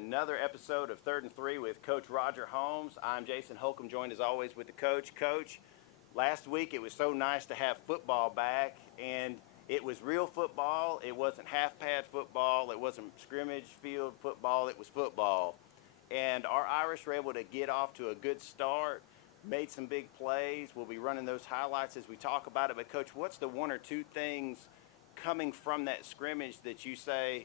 another episode of Third and Three with Coach Roger Holmes. I'm Jason Holcomb, joined as always with the coach. Coach, last week it was so nice to have football back, and it was real football. It wasn't half-pad football. It wasn't scrimmage field football. It was football. And our Irish were able to get off to a good start, made some big plays. We'll be running those highlights as we talk about it. But, Coach, what's the one or two things coming from that scrimmage that you say,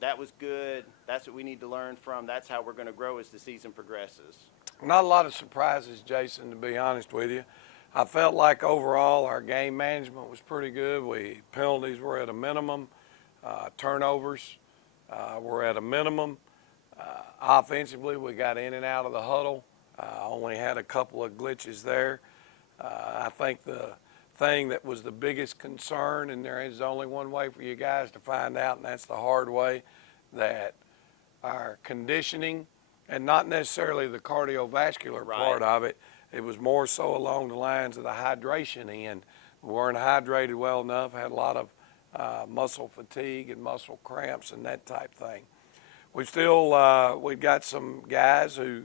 that was good, that's what we need to learn from, that's how we're going to grow as the season progresses? Not a lot of surprises, Jason, to be honest with you. I felt like overall our game management was pretty good. Penalties were at a minimum. Turnovers were at a minimum. Offensively, we got in and out of the huddle. Only had a couple of glitches there. I think the thing that was the biggest concern, and there is only one way for you guys to find out, and that's the hard way, that our conditioning, and not necessarily the cardiovascular part of it, it was more so along the lines of the hydration end. We weren't hydrated well enough, had a lot of muscle fatigue and muscle cramps and that type thing. We've got some guys who,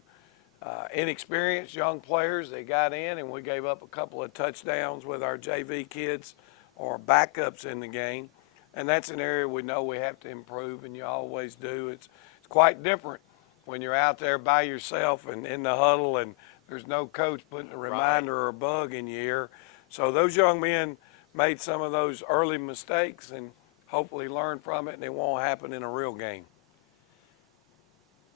inexperienced young players, they got in, and we gave up a couple of touchdowns with our JV kids or backups in the game. And that's an area we know we have to improve, and you always do. It's quite different when you're out there by yourself and in the huddle and there's no coach putting a reminder or a bug in your ear. So those young men made some of those early mistakes and hopefully learn from it, and it won't happen in a real game.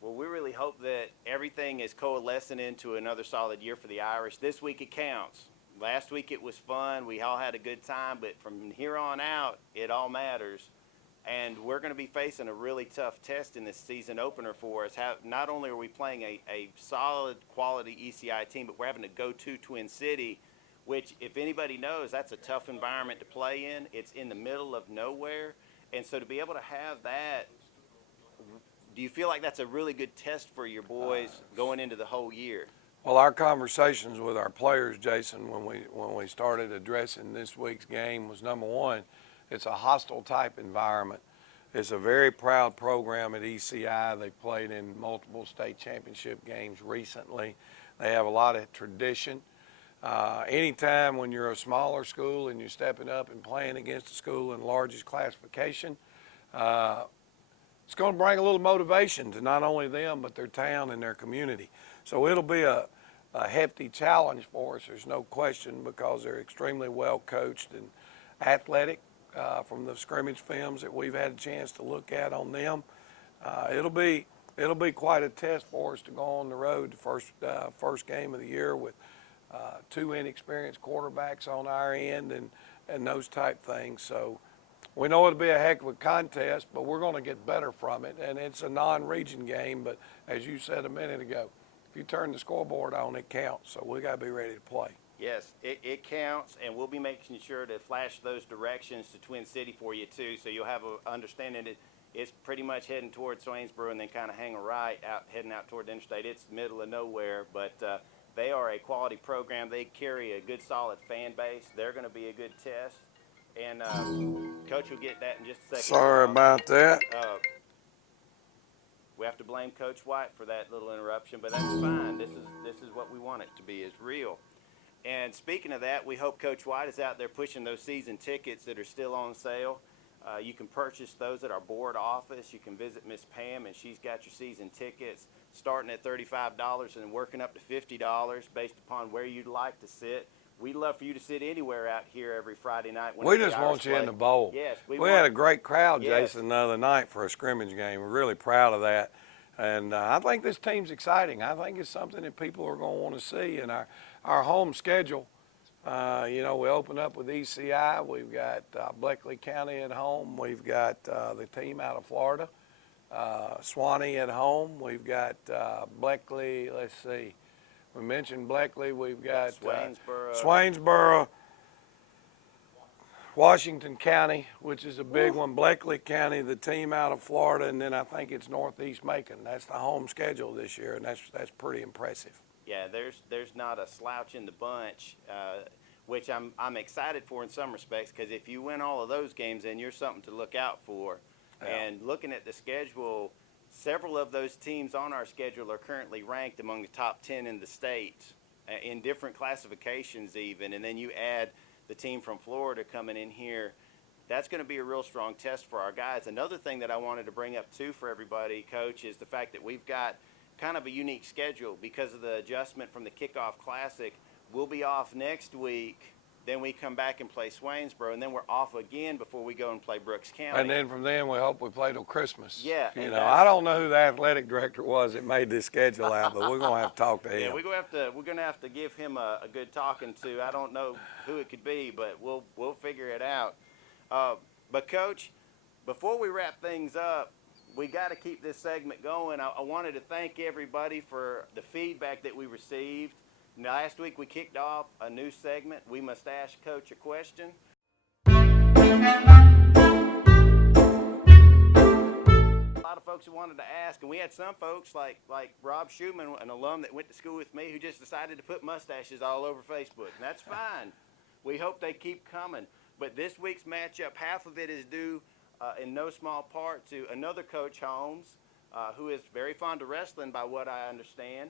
Well, we really hope that everything is coalescing into another solid year for the Irish. This week it counts. Last week it was fun. We all had a good time, but from here on out, it all matters. And we're going to be facing a really tough test in this season opener for us. Not only are we playing a solid quality ECI team, but we're having to go to Twin City, which, if anybody knows, that's a tough environment to play in. It's in the middle of nowhere. And so to be able to have that, do you feel like that's a really good test for your boys going into the whole year? Well, our conversations with our players, Jason, when we started addressing this week's game was, number one, it's a hostile type environment. It's a very proud program at ECI. They've played in multiple state championship games recently. They have a lot of tradition. Anytime when you're a smaller school and you're stepping up and playing against a school in the largest classification, it's going to bring a little motivation to not only them but their town and their community. So it'll be a hefty challenge for us, there's no question, because they're extremely well coached and athletic from the scrimmage films that we've had a chance to look at on them. It'll be quite a test for us to go on the road the first game of the year with two inexperienced quarterbacks on our end and those type things. So we know it'll be a heck of a contest, but we're going to get better from it. And it's a non-region game, but as you said a minute ago, if you turn the scoreboard on, it counts. So we got to be ready to play. Yes, it counts, and we'll be making sure to flash those directions to Twin City for you, too, so you'll have an understanding that it's pretty much heading toward Swainsboro and then kind of hang a right, heading out toward the interstate. It's middle of nowhere, but they are a quality program. They carry a good, solid fan base. They're going to be a good test. And Coach will get that in just a second. Sorry about that. We have to blame Coach White for that little interruption, but that's fine. This is what we want it to be, is real. And speaking of that, we hope Coach White is out there pushing those season tickets that are still on sale. You can purchase those at our board office. You can visit Miss Pam, and she's got your season tickets starting at $35 and working up to $50 based upon where you'd like to sit. We'd love for you to sit anywhere out here every Friday night. We just want you in the bowl. Yes, we had a great crowd, Jason, the other night for a scrimmage game. We're really proud of that. And I think this team's exciting. I think it's something that people are going to want to see. And our home schedule, we open up with ECI. We've got Bleckley County at home. We've got the team out of Florida, Swanee at home. We've got Bleckley, let's see. We mentioned Bleckley. We've got Swainsboro, Washington County, which is a big one, Bleckley County, the team out of Florida, and then I think it's Northeast Macon. That's the home schedule this year, and that's pretty impressive. Yeah, there's not a slouch in the bunch, which I'm excited for in some respects, because if you win all of those games, then you're something to look out for. Yeah. And looking at the schedule, Several of those teams on our schedule are currently ranked among the top 10 in the state in different classifications even, and then you add the team from Florida coming in here. That's going to be a real strong test for our guys. Another thing that I wanted to bring up too for everybody, Coach, is the fact that we've got kind of a unique schedule because of the adjustment from the Kickoff Classic. We'll be off next week, then we come back and play Swainsboro, and then we're off again before we go and play Brooks County. And then from then we hope we play till Christmas. Yeah. You know, I don't know who the athletic director was that made this schedule out, but we're going to have to talk to him. Yeah, we're going to have to give him a good talking to. I don't know who it could be, but we'll figure it out. But Coach, before we wrap things up, we got to keep this segment going. I wanted to thank everybody for the feedback that we received. Last week we kicked off a new segment. We must ask Coach a question. A lot of folks who wanted to ask, and we had some folks like Rob Schumann, an alum that went to school with me, who just decided to put mustaches all over Facebook, and that's fine. We hope they keep coming. But this week's matchup, half of it is due in no small part to another Coach Holmes, who is very fond of wrestling by what I understand.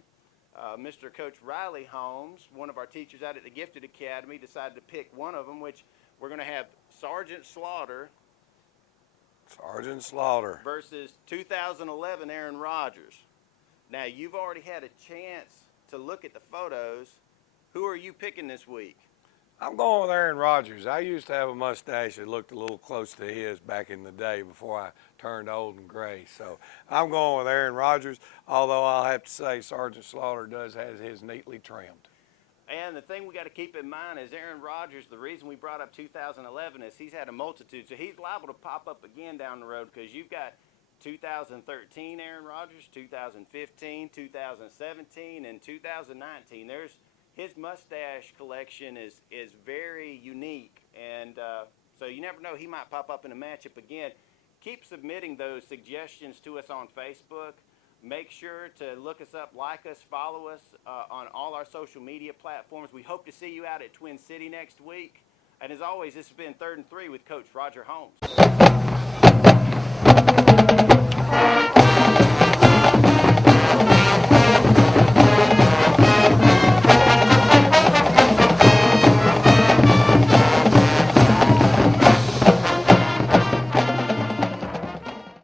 Mr. Coach Riley Holmes, one of our teachers out at the Gifted Academy, decided to pick one of them, which we're going to have Sergeant Slaughter versus 2011 Aaron Rodgers. Now, you've already had a chance to look at the photos. Who are you picking this week? I'm going with Aaron Rodgers. I used to have a mustache that looked a little close to his back in the day before I turned old and gray. So I'm going with Aaron Rodgers, although I'll have to say Sergeant Slaughter does have his neatly trimmed. And the thing we got to keep in mind is Aaron Rodgers, the reason we brought up 2011 is he's had a multitude. So he's liable to pop up again down the road because you've got 2013 Aaron Rodgers, 2015, 2017, and 2019. His mustache collection is very unique, and so you never know, he might pop up in a matchup again. Keep submitting those suggestions to us on Facebook. Make sure to look us up, like us, follow us on all our social media platforms. We hope to see you out at Twin City next week. And as always, this has been 3rd and 3 with Coach Roger Holmes.